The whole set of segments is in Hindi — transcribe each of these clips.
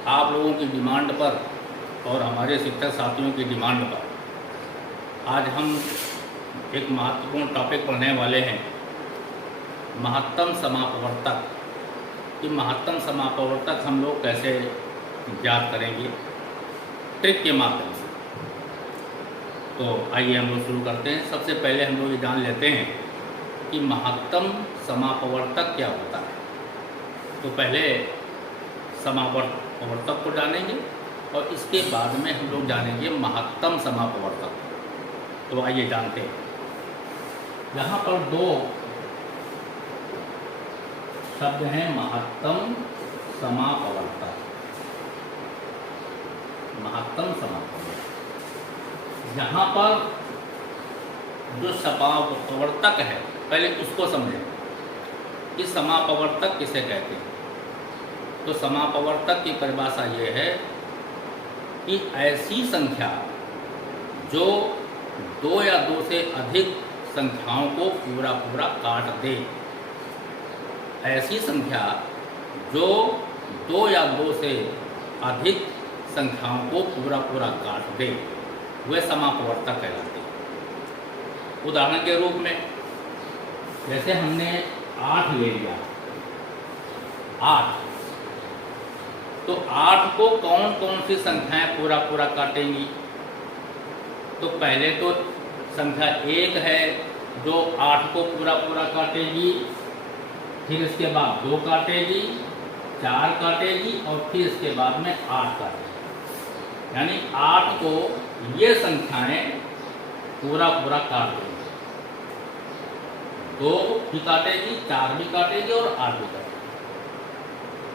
आप लोगों की डिमांड पर और हमारे शिक्षक साथियों की डिमांड पर आज हम एक महत्वपूर्ण टॉपिक पढ़ने वाले हैं, महत्तम समापवर्तक। कि महत्तम समापवर्तक हम लोग कैसे ज्ञात करेंगे ट्रिक के माध्यम से। तो आइए हम लोग शुरू करते हैं। सबसे पहले हम लोग ये जान लेते हैं कि महत्तम समापवर्तक क्या होता है। तो पहले समापवर्तक को जानेंगे और इसके बाद में हम लोग जानेंगे महत्तम समापवर्तक। तो आइए जानते हैं। यहाँ पर दो शब्द हैं, महत्तम समापवर्तक। महत्तम समापवर्तक, यहाँ पर जो समापवर्तक है पहले उसको समझें कि समापवर्तक किसे कहते हैं। तो समापवर्तक की परिभाषा ये है कि ऐसी संख्या जो दो या दो से अधिक संख्याओं को पूरा पूरा काट दे। ऐसी संख्या जो दो या दो से अधिक संख्याओं को पूरा पूरा काट दे, वह समापवर्तक कहलाते हैं। उदाहरण के रूप में जैसे हमने 8 ले लिया, 8, तो 8 को कौन कौन सी संख्याएं पूरा पूरा काटेंगी। तो पहले तो संख्या 1 है जो 8 को पूरा पूरा काटेगी, फिर इसके बाद 2 काटेगी, 4 काटेगी और फिर इसके बाद में 8 काटेगी। यानी 8 को ये संख्याएं पूरा पूरा काट देंगी। 2 भी काटेगी, 4 भी काटेगी और 8 भी काटेगी।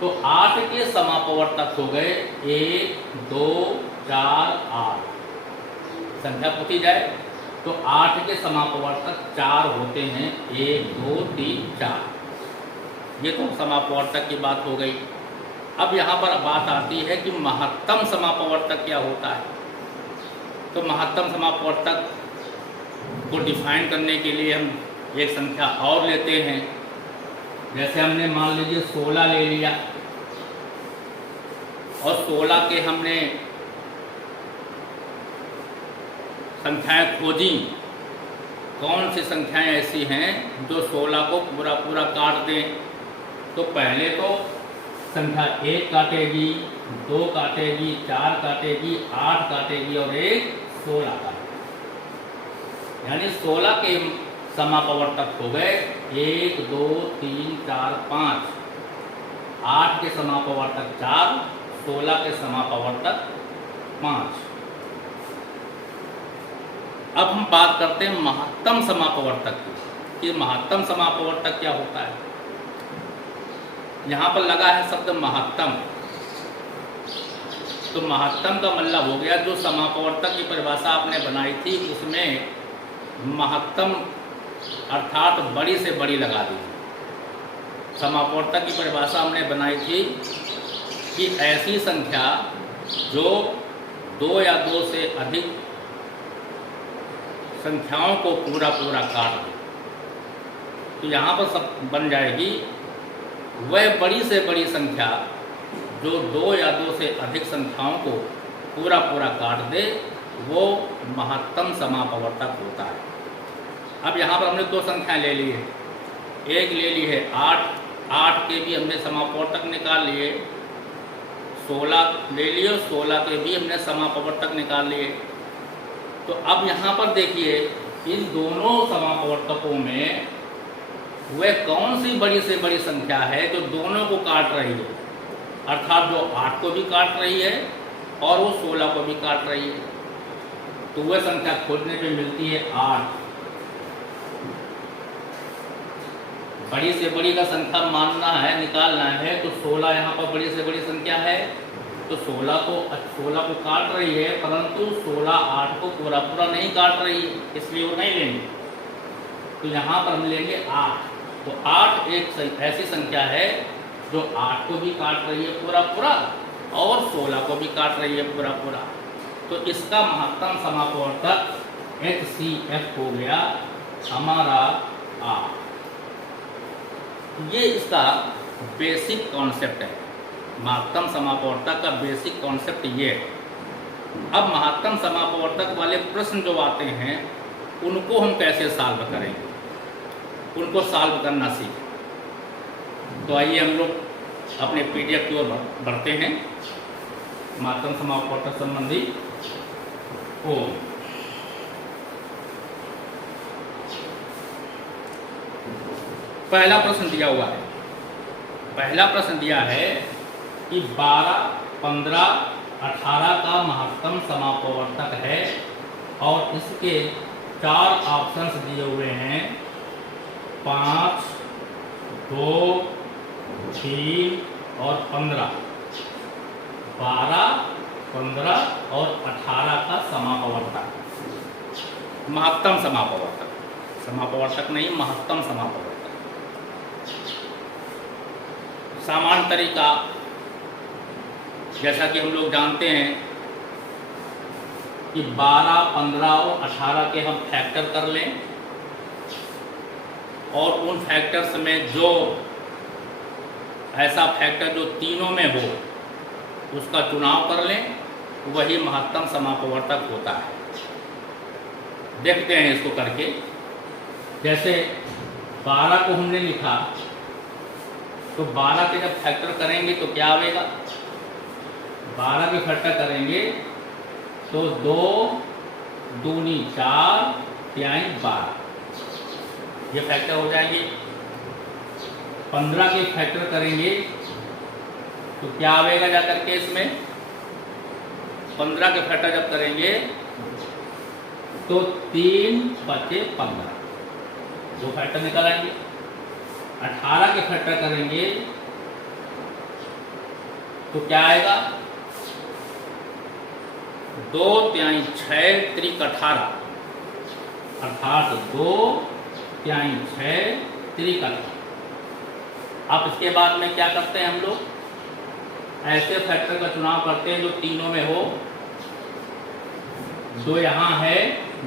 तो 8 के समापवर्तक हो गए 1, 2, 4, 8। संख्या पूछी जाए तो 8 के समापवर्तक 4 होते हैं, 1, 2, 3, 4। ये तो समापवर्तक की बात हो गई। अब यहाँ पर बात आती है कि महत्तम समापवर्तक क्या होता है। तो महत्तम समापवर्तक को डिफाइन करने के लिए हम एक संख्या और लेते हैं। जैसे हमने मान लीजिए 16 ले लिया और 16 के हमने संख्याएं खोजी, कौन सी संख्याएं ऐसी हैं जो 16 को पूरा पूरा काट दें। तो पहले तो संख्या 1 काटेगी, 2 काटेगी, 4 काटेगी, 8 काटेगी और 1 16 काटेगी। यानी 16 के समापवर्तक हो गए 1, 2, 3, 4, 5। 8 के समापवर्तक 4, 16 के समापवर्तक 5। अब हम बात करते हैं महत्तम समापवर्तक की कि महत्तम समापवर्तक क्या होता है। यहाँ पर लगा है शब्द महत्तम। तो महत्तम का मतलब हो गया जो समापवर्तक की परिभाषा आपने बनाई थी उसमें महत्तम अर्थात बड़ी से बड़ी लगा दी। समापवर्तक की परिभाषा हमने बनाई थी कि ऐसी संख्या जो 2 या 2 से अधिक संख्याओं को पूरा पूरा काट दे। तो यहाँ पर सब बन जाएगी वह बड़ी से बड़ी संख्या जो 2 या 2 से अधिक संख्याओं को पूरा पूरा काट दे, वो महत्तम समापवर्तक होता है। अब यहाँ पर हमने 2 संख्याएं ले ली है। एक ले ली है 8, 8 के भी हमने समापवर्तक निकाल लिए। 16 ले लिए, 16 के भी हमने समापवर्तक निकाल लिए। तो अब यहाँ पर देखिए इन दोनों समापवर्तकों में वह कौन सी बड़ी से बड़ी संख्या है जो दोनों को काट रही है, अर्थात जो 8 को भी काट रही है और वो 16 को भी काट रही है। तो वह संख्या खोजने पे मिलती है 8। बड़ी से बड़ी का संख्या मानना है, निकालना है, तो 16 यहाँ पर बड़ी से बड़ी संख्या है। तो 16 को काट रही है, परंतु 16 8 को पूरा पूरा नहीं काट रही है, इसलिए वो नहीं लेंगे। तो यहाँ पर हम लेंगे 8। तो 8 एक ऐसी संख्या है जो 8 को भी काट रही है पूरा पूरा और 16 को भी काट रही है पूरा पूरा। तो इसका महत्तम समापवर्तक HCF हो गया हमारा 8। ये इसका बेसिक कॉन्सेप्ट है। महत्तम समापवर्तक का बेसिक कॉन्सेप्ट ये है। अब महत्तम समापवर्तक वाले प्रश्न जो आते हैं उनको हम कैसे सॉल्व करेंगे, उनको सॉल्व करना सीखें। तो आइए हम लोग अपने पीडीएफ की ओर बढ़ते हैं। महत्तम समापवर्तक संबंधी पहला प्रश्न दिया हुआ है। पहला प्रश्न दिया है कि 12, 15, 18 का महत्तम समापवर्तक है और इसके 4 ऑप्शंस दिए हुए हैं 5, 2, 3 और 15। 12, 15 और 18 का समापवर्तक, महत्तम समापवर्तक, समापवर्तक नहीं महत्तम समापवर्तक। सामान्य तरीका जैसा कि हम लोग जानते हैं कि 12, 15 और 18 के हम फैक्टर कर लें और उन फैक्टर्स में जो ऐसा फैक्टर जो तीनों में हो उसका चुनाव कर लें, वही महत्तम समापवर्तक होता है। देखते हैं इसको करके। जैसे 12 को हमने लिखा तो 12 के जब फैक्टर करेंगे तो क्या आएगा, 12 के फैक्टर करेंगे तो 2 दूनी 4 तिहाई 12, ये फैक्टर हो जाएंगे। 15 के फैक्टर करेंगे तो क्या आएगा जा करके इसमें, 15 के फैक्टर जब करेंगे तो 3 बचे 15, 2 फैक्टर निकल आएंगे। 18 के फैक्टर करेंगे तो क्या आएगा, 2 तिहाई 6 त्रिक 18, अर्थात 2 तिहाई 6 त्रिक 18। अब इसके बाद में क्या करते हैं हम लोग, ऐसे फैक्टर का चुनाव करते हैं जो तीनों में हो। 2 यहाँ है,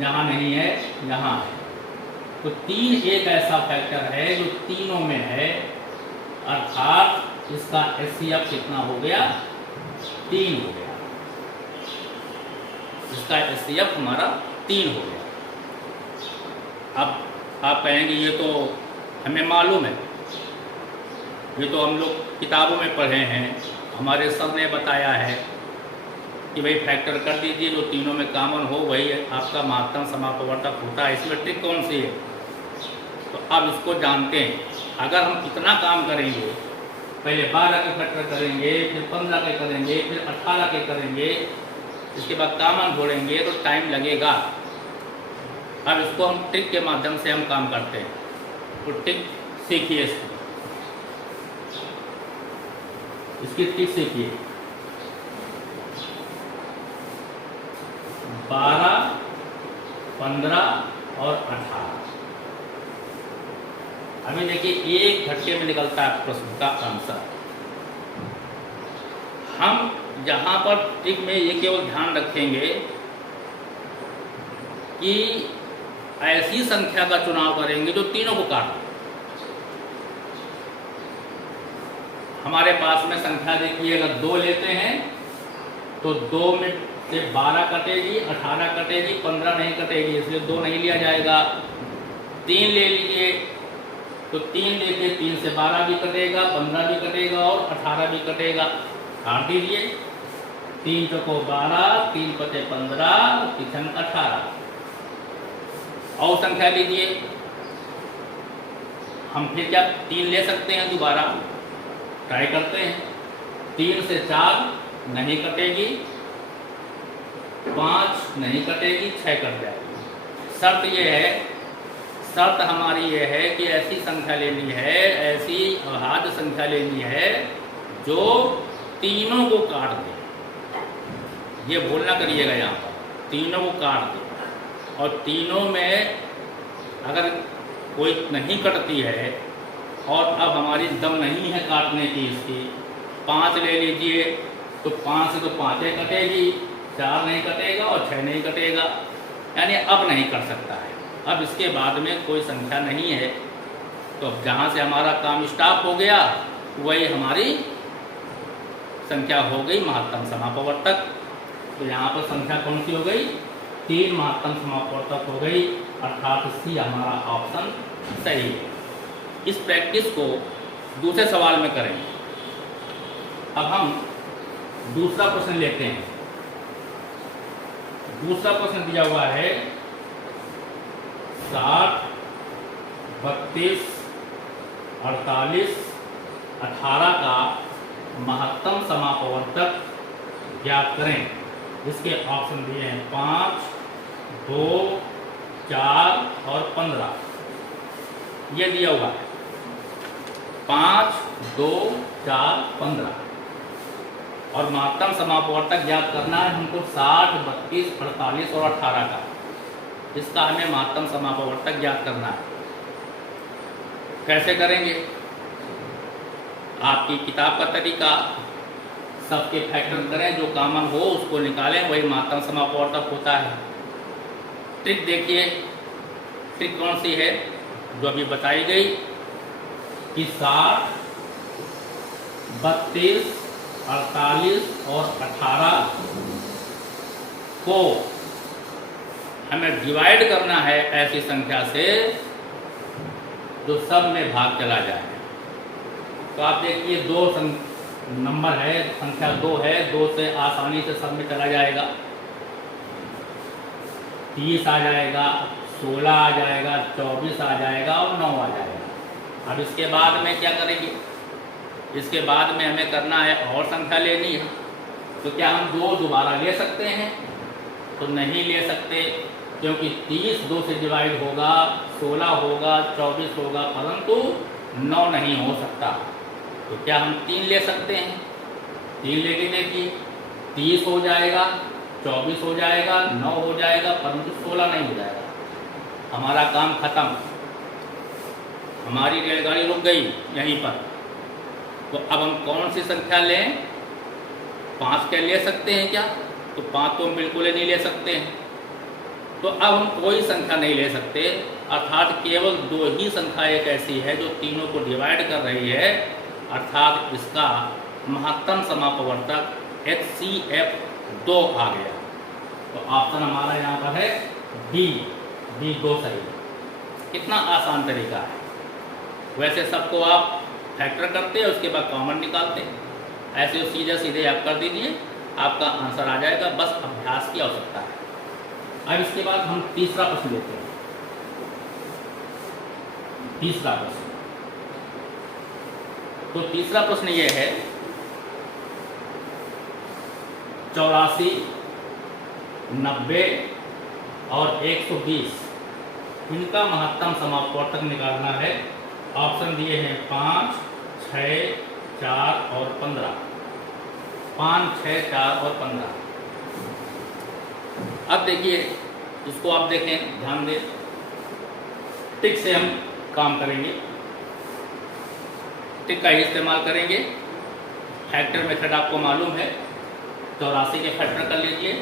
यहाँ नहीं है, यहाँ है, तो 3 एक ऐसा फैक्टर है जो तीनों में है, अर्थात इसका HCF कितना हो गया, 3 हो गया। इसका HCF हमारा 3 हो गया। अब आप कहेंगे ये तो हमें मालूम है, ये तो हम लोग किताबों में पढ़े हैं, हमारे सर ने बताया है कि भाई फैक्टर कर दीजिए जो तीनों में कॉमन हो वही आपका महत्तम समापवर्तक होता है। इसमें ट्रिक कौन सी है, तो अब इसको जानते हैं। अगर हम इतना काम करेंगे, पहले 12 के फैक्टर करेंगे, फिर 15 के करेंगे, फिर 18 के करेंगे, इसके बाद कॉमन जोड़ेंगे तो टाइम लगेगा। अब इसको हम ट्रिक के माध्यम से हम काम करते हैं, तो ट्रिक सीखिए, इसकी ट्रिक सीखिए। 12, 15 और 18। अभी देखिए एक झटके में निकलता है प्रश्न का आंसर। हम यहाँ पर ट्रिक में ये केवल ध्यान रखेंगे कि ऐसी संख्या का चुनाव करेंगे जो तीनों को काट दे। हमारे पास में संख्या देखिए, अगर 2 लेते हैं तो 2 में से 12 कटेगी, 18 कटेगी, 15 नहीं कटेगी, इसलिए 2 नहीं लिया जाएगा। 3 ले लीजिए तो 3 लेके 3 से 12 भी कटेगा, 15 भी कटेगा और 18 भी कटेगा। काट दीजिए, 3 चौको 12, 3 पचे 15, 3 18। और संख्या लीजिए, हम फिर क्या 3 ले सकते हैं, दोबारा ट्राई करते हैं। 3 से 4 नहीं कटेगी, 5 नहीं कटेगी, 6 कट जाएगी। शर्त ये है, शर्त हमारी ये है कि ऐसी संख्या लेनी है, ऐसी अभाज्य संख्या लेनी है जो तीनों को काट दे। ये बोलना करिएगा यहाँ पर, तीनों को काट दे। और तीनों में अगर कोई नहीं कटती है और अब हमारी दम नहीं है काटने की इसकी, 5 ले लीजिए तो 5 से तो 5 कटेगी, 4 नहीं कटेगा और 6 नहीं कटेगा, यानी अब नहीं कर सकता है। अब इसके बाद में कोई संख्या नहीं है, तो अब जहाँ से हमारा काम स्टॉप हो गया वही हमारी संख्या हो गई महत्तम समापवर्तक। तो यहाँ पर संख्या कौन सी हो गई? 3 महत्तम समापवर्तक हो गई, अर्थात सी हमारा ऑप्शन सही है। इस प्रैक्टिस को दूसरे सवाल में करेंगे। अब हम दूसरा प्रश्न लेते हैं। दूसरा प्रश्न दिया हुआ है 60, 32, 48, 18 का महत्तम समापवर्तक ज्ञात करें। इसके ऑप्शन दिए हैं 5, 2, 4 और 15। ये दिया हुआ है 5, 2, 4, 15 और महत्तम समापवर्तक ज्ञात करना है हमको 60, 32, 48 और 18 का। इसका हमें महत्तम समापवर्तक ज्ञात करना है। कैसे करेंगे? आपकी किताब का तरीका, सबके फैक्टर करें, जो कॉमन हो उसको निकालें, वही महत्तम समापवर्तक होता है। ट्रिक देखिए, ट्रिक कौन सी है? जो अभी बताई गई कि 60, 32, 48 और 18 को हमें डिवाइड करना है ऐसी संख्या से जो सब में भाग चला जाए। तो आप देखिए 2 नंबर है, संख्या 2 है, 2 से आसानी से सब में चला जाएगा। 30 आ जाएगा, 16 आ जाएगा, 24 आ जाएगा और 9 आ जाएगा। अब इसके बाद में क्या करेंगे? इसके बाद में हमें करना है और संख्या लेनी है। तो क्या हम 2 दोबारा ले सकते हैं? तो नहीं ले सकते, क्योंकि 30 2 से डिवाइड होगा, 16 होगा, 24 होगा, परंतु 9 नहीं हो सकता। तो क्या हम 3 ले सकते हैं? 3 लेके देखिए, 30 हो जाएगा, 24 हो जाएगा, 9 हो जाएगा, परंतु 16 नहीं हो जाएगा। हमारा काम खत्म, हमारी रेलगाड़ी रुक गई यहीं पर। तो अब हम कौन सी संख्या लें? 5 क्या ले सकते हैं क्या? तो 5 तो हम बिल्कुल ही नहीं ले सकते हैं। तो अब हम कोई संख्या नहीं ले सकते, अर्थात केवल 2 ही संख्या एक ऐसी है जो तीनों को डिवाइड कर रही है, अर्थात इसका महत्तम समापवर्तक HCF 2 आ गया। तो ऑप्शन हमारा यहाँ पर है B 2 सही। कितना आसान तरीका है। वैसे सबको आप फैक्टर करते हैं, उसके बाद कॉमन निकालते हैं। ऐसे सीधे सीधे आप कर दीजिए, आपका आंसर आ जाएगा। बस अभ्यास की आवश्यकता है। अब इसके बाद हम तीसरा प्रश्न लेते हैं। तीसरा प्रश्न, तो तीसरा प्रश्न ये है 84, 90 और 120, इनका महत्तम समापवर्तक निकालना है। ऑप्शन दिए हैं 5, 6, 4 और 15। 5, 6, 4 और 15। अब देखिए, इसको आप देखें, ध्यान दें, टिक से हम काम करेंगे, टिक का ही इस्तेमाल करेंगे। फैक्टर मेथड आपको मालूम है, 84 के फैक्टर कर लीजिए,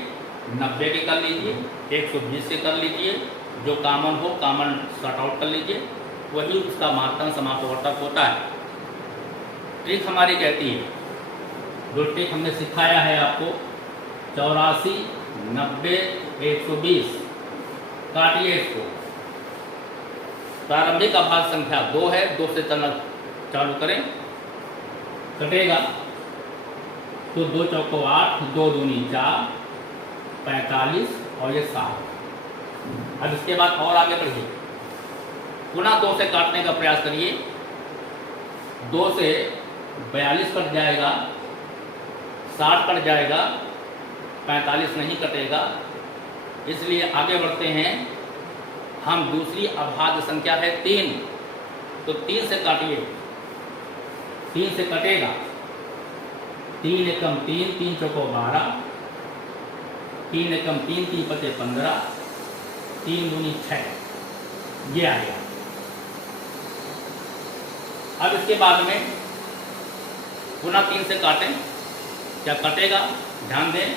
90 के कर लीजिए, 120 के कर लीजिए, जो कॉमन हो कॉमन सॉर्ट आउट कर लीजिए, वही उसका महत्तम समापवर्तक होता है। ट्रिक हमारी कहती है, जो ट्रिक हमने सिखाया है आपको, 84, 90, 120, काटिए इसको। प्रारंभिक अभाज्य संख्या 2 है, 2 से चलना चालू करें, कटेगा तो 2 चौको 8, 2 दूनी 4, 45 और ये 7। अब इसके बाद और आगे बढ़िए, पुनः 2 से काटने का प्रयास करिए। 2 से 42 कट जाएगा, 60 कट जाएगा, 45 नहीं कटेगा। इसलिए आगे बढ़ते हैं हम। दूसरी अभाज्य संख्या है 3, तो 3 से काटिए, 3 से कटेगा, 3 एकम 3, 3 चौको 12, 3 एकम 3, 3 पचे 15, 3 दूनी 6, ये आ गया। अब इसके बाद में पुनः 3 से काटें, क्या कटेगा? ध्यान दें,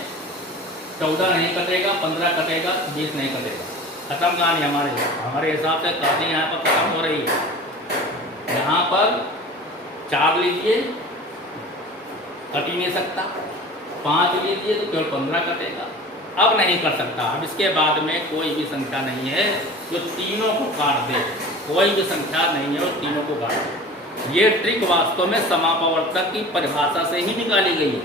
14 नहीं कटेगा, 15 कटेगा, 20 नहीं कटेगा। खत्म कहानी हमारे हिसाब से कहानी यहाँ पर खत्म हो रही है। यहाँ पर 4 लीजिए, कट ही नहीं सकता। 5 लीजिए तो केवल 15 कटेगा। अब नहीं कर सकता। अब इसके बाद में कोई भी संख्या नहीं है जो तीनों को काट दे, कोई भी संख्या नहीं है वो तीनों को काट दे। ये ट्रिक वास्तव में समापवर्तक की परिभाषा से ही निकाली गई है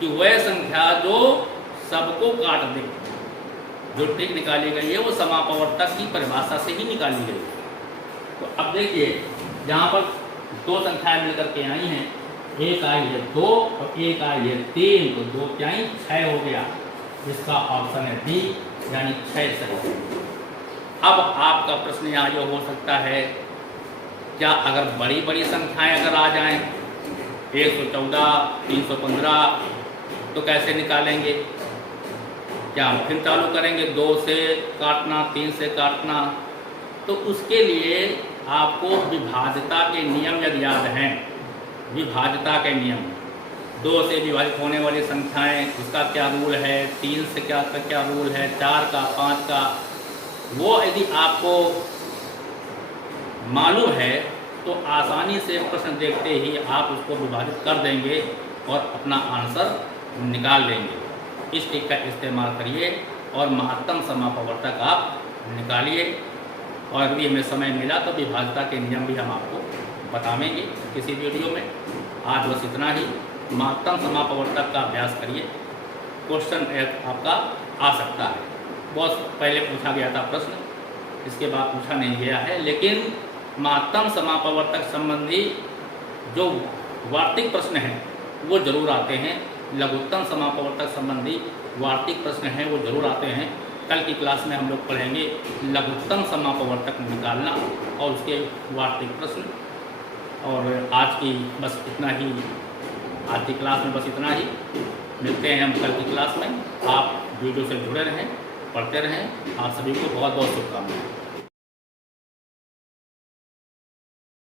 कि वह संख्या जो सबको काट दे। जो ट्रिक निकाली गई है वो समापवर्तक की परिभाषा से ही निकाली गई है। तो अब देखिए यहाँ पर दो संख्याएं मिलकर के आई हैं, एक आई है 2 और एक आई है 3, तो 2 क्या ही 6 हो गया। इसका ऑप्शन है डी, यानी 6 सही। अब आपका प्रश्न यहाँ जो हो सकता है, क्या अगर बड़ी बड़ी संख्याएं अगर आ जाएं 114, 315, तो कैसे निकालेंगे? क्या हम फिर चालू करेंगे 2 से काटना, 3 से काटना? तो उसके लिए आपको विभाज्यता के नियम यदि याद हैं, विभाज्यता के नियम, 2 से विभाजित होने वाली संख्याएं उसका क्या रूल है, 3 से क्या रूल है, 4 का, 5 का, वो यदि आपको मालूम है तो आसानी से प्रश्न देखते ही आप उसको विभाजित कर देंगे और अपना आंसर निकाल लेंगे। इस ट्रिक का इस्तेमाल करिए और महत्तम समापवर्तक आप निकालिए। और यदि हमें समय मिला तो विभाज्यता के नियम भी हम आपको बताएंगे किसी वीडियो में। आज बस इतना ही। महत्तम समापवर्तक का अभ्यास करिए, क्वेश्चन आपका आ सकता है। बहुत पहले पूछा गया था प्रश्न, इसके बाद पूछा नहीं गया है, लेकिन महत्तम समापवर्तक संबंधी जो वार्तिक प्रश्न हैं वो जरूर आते हैं। लघुत्तम समापवर्तक संबंधी वार्तिक प्रश्न हैं वो जरूर आते हैं। कल की क्लास में हम लोग पढ़ेंगे लघुत्तम समापवर्तक निकालना और उसके वार्तिक प्रश्न। और आज की बस इतना ही, आज की क्लास में बस इतना ही। मिलते हैं हम कल की क्लास में। आप वीडियो से जुड़े रहें, पढ़ते रहें। आप सभी को बहुत बहुत शुभकामनाएं।